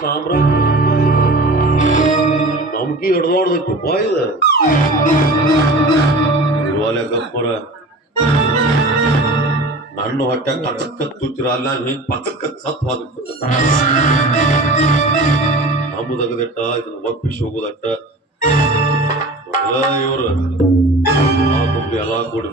ಸಾಮ್ರಾಜ್ಯ ನಮ್ಕಿ ಹಿಡ್ದೋಡ್ದೈತಪ್ಪ ಇದು ಇರುವಲೆಗಪ್ಪರ ನನ್ನ ಹೊಟ್ಟೆ ಕಚಕ್ಕ ತುಚ್ಚಿರ ಅಲ್ಲ ನೀನ್ ಪಚಕ್ಕ ಸತ್ ಹೋದ ನಮ್ಮದಗದಟ್ಟ ಇದನ್ನ ಒಪ್ಪಿಸಿ ಹೋಗುದಟ್ಟ ಇವ್ರು ಎಲ್ಲ ಕೂಡಿ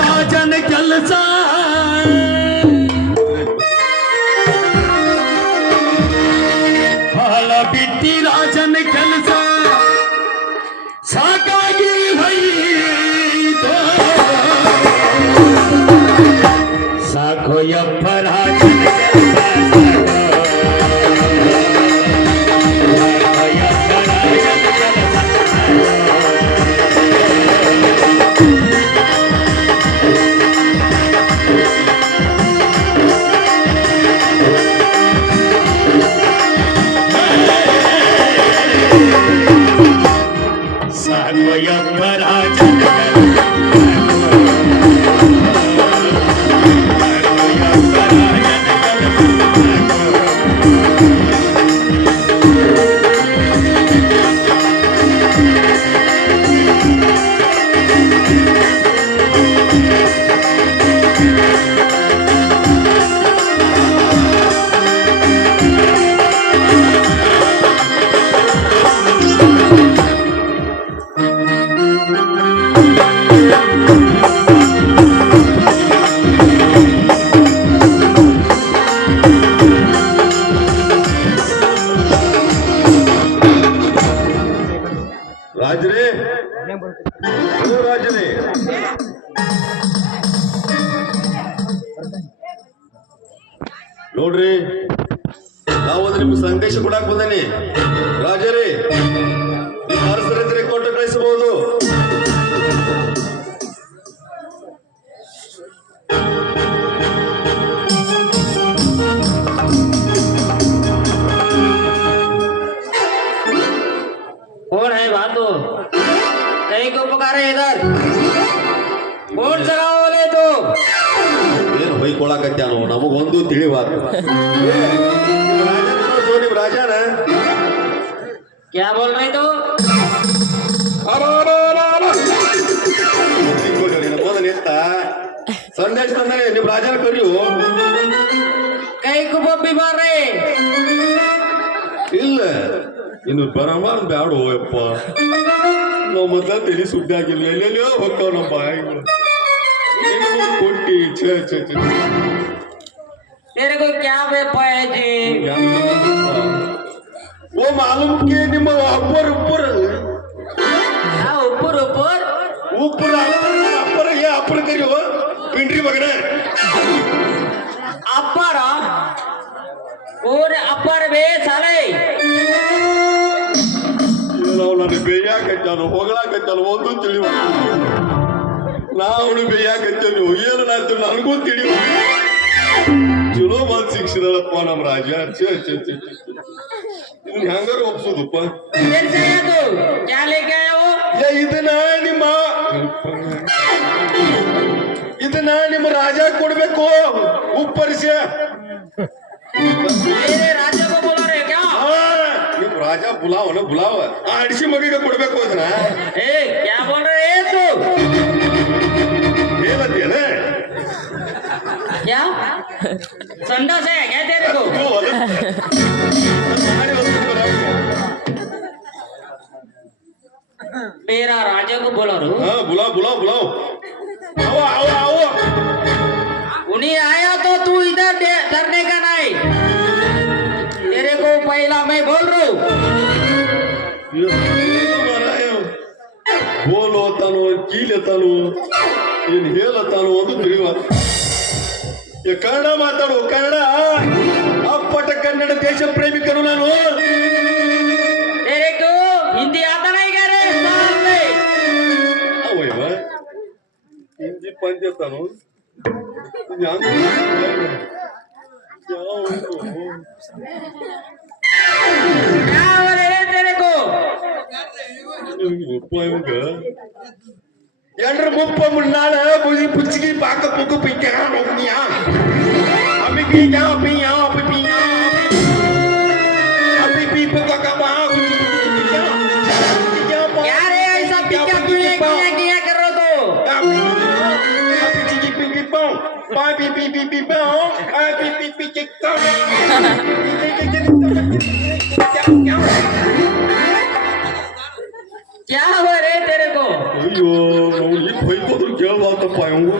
ರಾಜನ ಕೆಲಸ ಹಾಲ ಬಿಟ್ಟಿ ರಾಜನ ಕೆಲಸ ಸಾಕಾಗಿ ಹೋಯಿತು ಸಾಕೋ ಯಪ್ಪ ರಾಜನ ರಾಜರೇ ರಾಜರೇ ನೋಡ್ರಿ ನಾವೊಂದು ನಿಮ್ಗೆ ಸಂದೇಶ ಕೊಡಾಕ್ ಬಂದೇನಿ ರಾಜರೇ ನಿಮ್ಮ ಅರಸರಿದ್ರೆ ಕೊಟ್ಟು ಕಳಿಸಬಹುದು कौन है बातू कहीं को पुकारे इधर कौन जगह बोले तू ಏನು ಹೊಯ್ಕೊಳಕತ್ಯಾನೋ ನಮಗೊಂದು ತಿಳಿವಾದ ನಿಮ್ ರಾಜಾನ क्या बोल रहे तू ನಿಂತ ಸಂದೇಶ ತಂದಾನೆ ನಿಮ್ ರಾಜನ ಕರಿಯು कहीं को बब्बी मार रहे ಇಲ್ಲ ಇನ್ನು ಬರಮಾನ್ ಬ್ಯಾಡು ಯಪ್ಪ ನಾವು ಮೊದ್ಲ ತಲೆ ಸುದ್ದಿ ಆಗಿಲ್ಲ ಎಲ್ಲೆಲ್ಲೋ ಹೋಗ್ತಾವ ನಮ್ಮ ಬಾಯಿಗಳು ಕೊಟ್ಟಿ ಛೇ ಛೇ ಛೇ तेरे को क्या बेपा है जी ಓ ಮಾಲೂಮ್ ಕೆ ನಿಮ್ಮ ಅಪ್ಪರ್ ಉಪ್ಪರ್ हाँ ऊपर ऊपर ಉಪ್ಪರ್ ಅಪ್ಪರ ಏ ಅಪ್ಪರ ಕರಿಯೋ ಪಿಂಡ್ರಿ ಮಗನ अपर और अपर बे साले ನಾವು ನನ್ನ ಬೇಯಾಕತ್ತಾನು ಹೊಗಳಾಕತ್ತಾನು ಒಂದು ತಿಳಿವ ನಾವು ಬೇಯಾಕತ್ತಾನು ಏನು ನಾತು ನನಗೂ ತಿಳಿವ ಚಲೋ ಮಾತು ಶಿಕ್ಷಣಪ್ಪ ನಮ್ಮ ರಾಜ ಛೇ ಛೇ ಛೇ ಇದನ್ನ ಹೆಂಗಾರ ಒಪ್ಸೋದಪ್ಪ इधर से आया तू क्या लेके आया वो ಇದನ್ನ ನಿಮ್ಮ ರಾಜ ಕೊಡ್ಬೇಕು ಉಪ್ಪರಿಸಿ तेरे राजा को बोला रहे क्या ನಿಮ್ ರಾಜ ಬುಲಾವನ ಬುಲಾವ ಆ ಅಡಿಸಿ ಮಗಿಗೆ ಕೊಡ್ಬೇಕು ಅದನ್ನ ए क्या बोल रहे हैं तू ಏನಂತೇನೆ क्या संडा से क्या तेरे को तेरा राजा को बोला रू हाँ बुलाओ बुलाओ बुलाओ आओ आओ आओ उन्हीं आया तो तू इधर डरने का नहीं तेरे को पहला मैं बोल रहा हूँ ಗೋಲು ತಾನು ಕೀಲೆತಾನು ಏನ್ ಹೇಳತಾನು ಒಂದು ತಿಳಿವ ಕನ್ನಡ ಮಾತಾಡು ಕನ್ನಡ ಅಪ್ಪಟ ಕನ್ನಡ ದೇಶ ಪ್ರೇಮಿಕರು ನಾನು तेरे को हिंदी आता नहीं क्या रे साले ಅವಯ್ಯ ಹಿಂದಿ ಪಂಚತಾನು क्या हो रहे हैं तेरे को ಒಪ್ಪ ಇವಾಗ ಎಲ್ರ ಮುಪ್ಪ ಮುನ್ನಾಳ ಬುಜಿ ಪುಚ್ಚಿಗೆ ಪಾಕ ಪುಕ್ಕು ಪಿಕ್ಕ ನೋಡ್ನಿಯ ಅಪ್ಪಿ ಪಿಯ ಪಿಯ ಅಪ್ಪಿ ಪಿಯ ಅಪ್ಪಿ ಪಿಪ ಕಕ ಬಾ क्या रे ऐसा पिक्या किया कर रहे हो क्या हुआ रे तेरे को ಅಯ್ಯೋ ನಾವು ಈ ಬೈಕೋದ್ರು ಕೇಳಬಾರ್ದಪ್ಪ ಇವಂಗು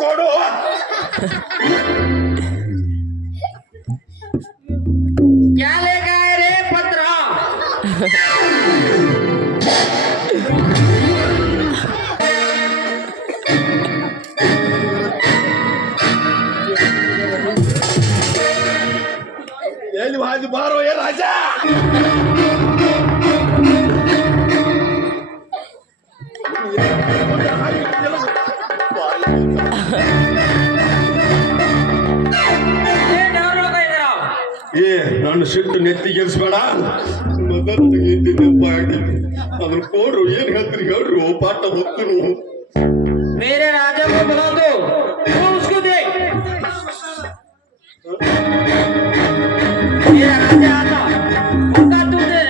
ಕೊಡು क्या लेकर आए रे पत्रा ಎಲ್ಲಿ ಹಾದಿ ಬಾರೋ ಏ ರಾಜ ये डरो का इधर आओ ಏ ನನ್ನ ಸಿಟ್ಟು ನೆತ್ತಿಗೆಲ್ಸ್ಬೇಡ ಮೊದಲಪ್ಪ ಅದ್ರ ಕೋರು ಏನ್ ಹೇಳ್ತೀರಿ ಹೇಳ್ರು ಪಾಠ ಹೋಗ್ತೀನಿ मेरे राजा को बुला दो वो उसको दे ये राजा आता उनका तुम दे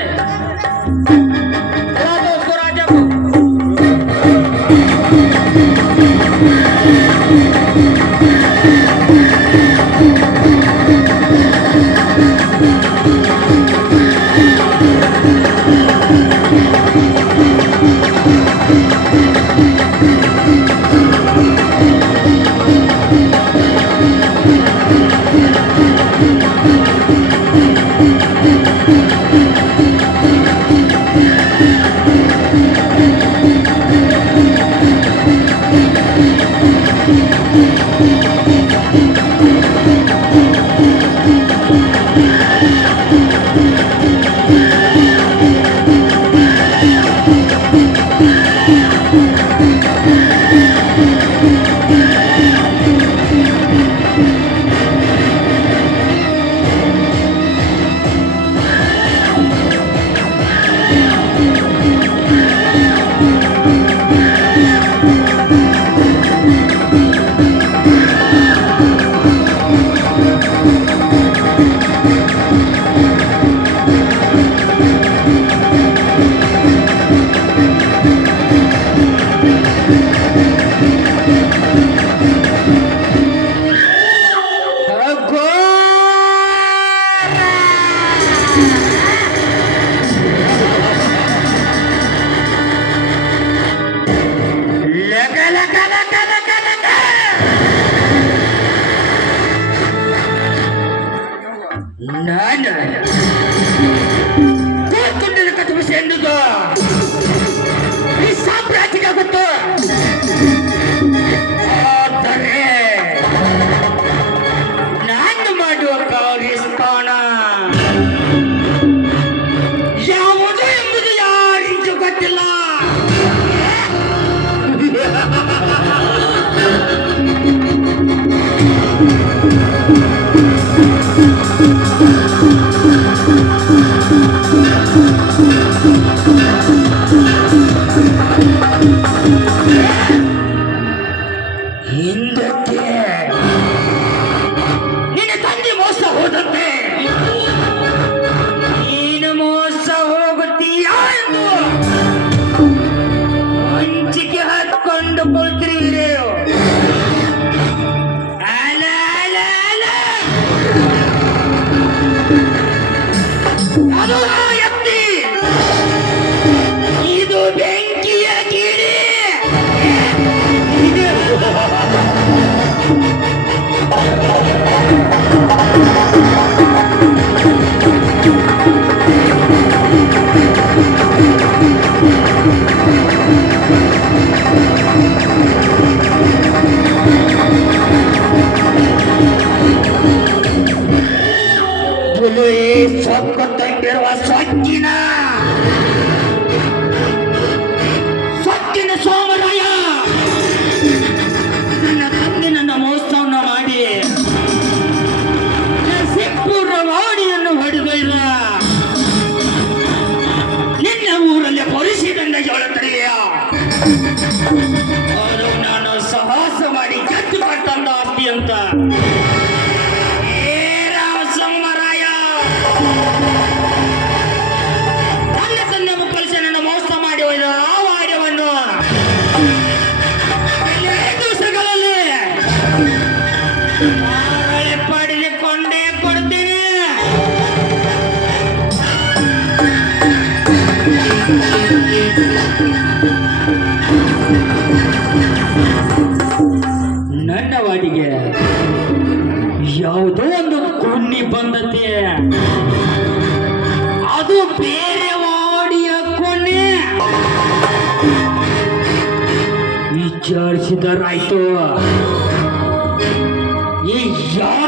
बुला दो उसको राजा को ಪೂರ್ಣವಾಣಿಯನ್ನು ಹೊಡೆದೊಯ್ದ ಅದು ನಾನು ಸಾಹಸ ಮಾಡಿ ಗೆದ್ದು ಕೊಟ್ಟಂತ ಆಸ್ತಿ ಅಂತ ಏ ರಾಮಸಮ್ಮರಾಯ ನನ್ನ ತಂದೆ ಮುಕ್ಕಲಿಸಿ ನನ್ನ ಮೋಸ ಮಾಡಿ ಹೋದ ಆ ವಾಡ್ಯವನ್ನು ಕೆಲವೇ ದಿವಸಗಳಲ್ಲಿ ಮರಳಿ ಪಡೆದುಕೊಂಡೇ ಕೊಡ್ತೀನಿ. ನನ್ನ ವಾಡಿಗೆ ಯಾವುದೋ ಒಂದು ಕುಣ್ಣಿ ಬಂದತೆ, ಅದು ಬೇರೆ ವಾಡಿಯ ಕೊನೆ. ವಿಚಾರಿಸಿದರಾಯ್ತು ಈ ಯಾರ